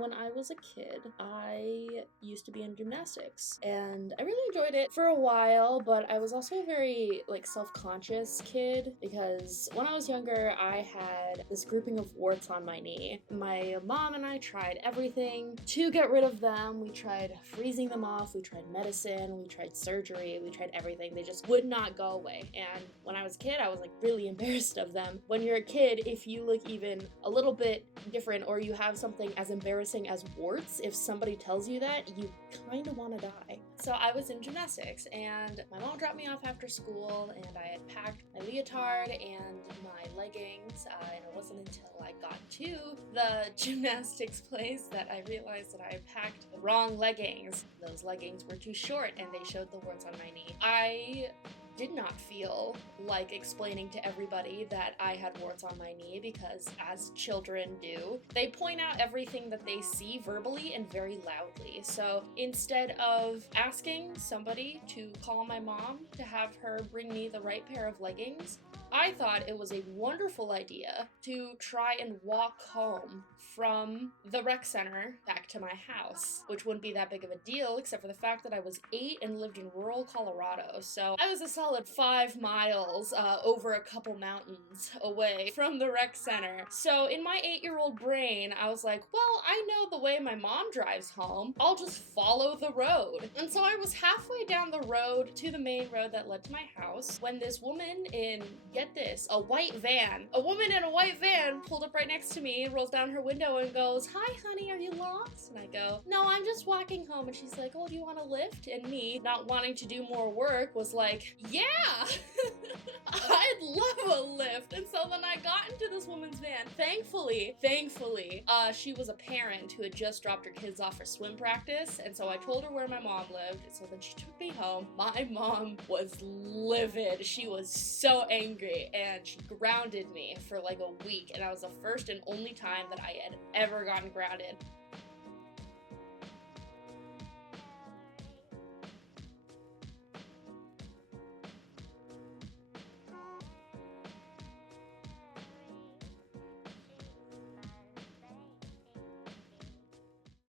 When I was a kid, I used to be in gymnastics, and I really enjoyed it for a while, but I was also a very, self-conscious kid, because when I was younger, I had this grouping of warts on my knee. My mom and I tried everything to get rid of them. We tried freezing them off, we tried medicine, we tried surgery, we tried everything. They just would not go away, and when I was a kid, I was, really embarrassed of them. When you're a kid, if you look even a little bit different, or you have something as embarrassing as warts, if somebody tells you that, you kind of want to die. So I was in gymnastics, and my mom dropped me off after school, and I had packed my leotard and my leggings, and it wasn't until I got to the gymnastics place that I realized that I had packed the wrong leggings. Those leggings were too short, and they showed the warts on my knee. I did not feel like explaining to everybody that I had warts on my knee, because as children do, they point out everything that they see verbally and very loudly. So instead of asking somebody to call my mom to have her bring me the right pair of leggings, I thought it was a wonderful idea to try and walk home from the rec center back to my house, which wouldn't be that big of a deal except for the fact that I was 8 and lived in rural Colorado. So I was a solid 5 miles over a couple mountains away from the rec center. So in my 8-year-old brain, I was like, well, I know the way my mom drives home. I'll just follow the road. And so I was halfway down the road to the main road that led to my house when this woman in, get this, a woman in a white van pulled up right next to me, rolls down her window and goes, "Hi honey, are you lost?" And I go, "No, I'm just walking home." And she's like, "Oh, do you want a lift?" And me, not wanting to do more work, was like, yeah, I'd love a lift. And so then I got into this woman's van. Thankfully, she was a parent who had just dropped her kids off for swim practice, and so I told her where my mom lived, and so then she took me home. My mom was livid. She was so angry, and she grounded me for like a week, and that was the first and only time that I had ever gotten grounded.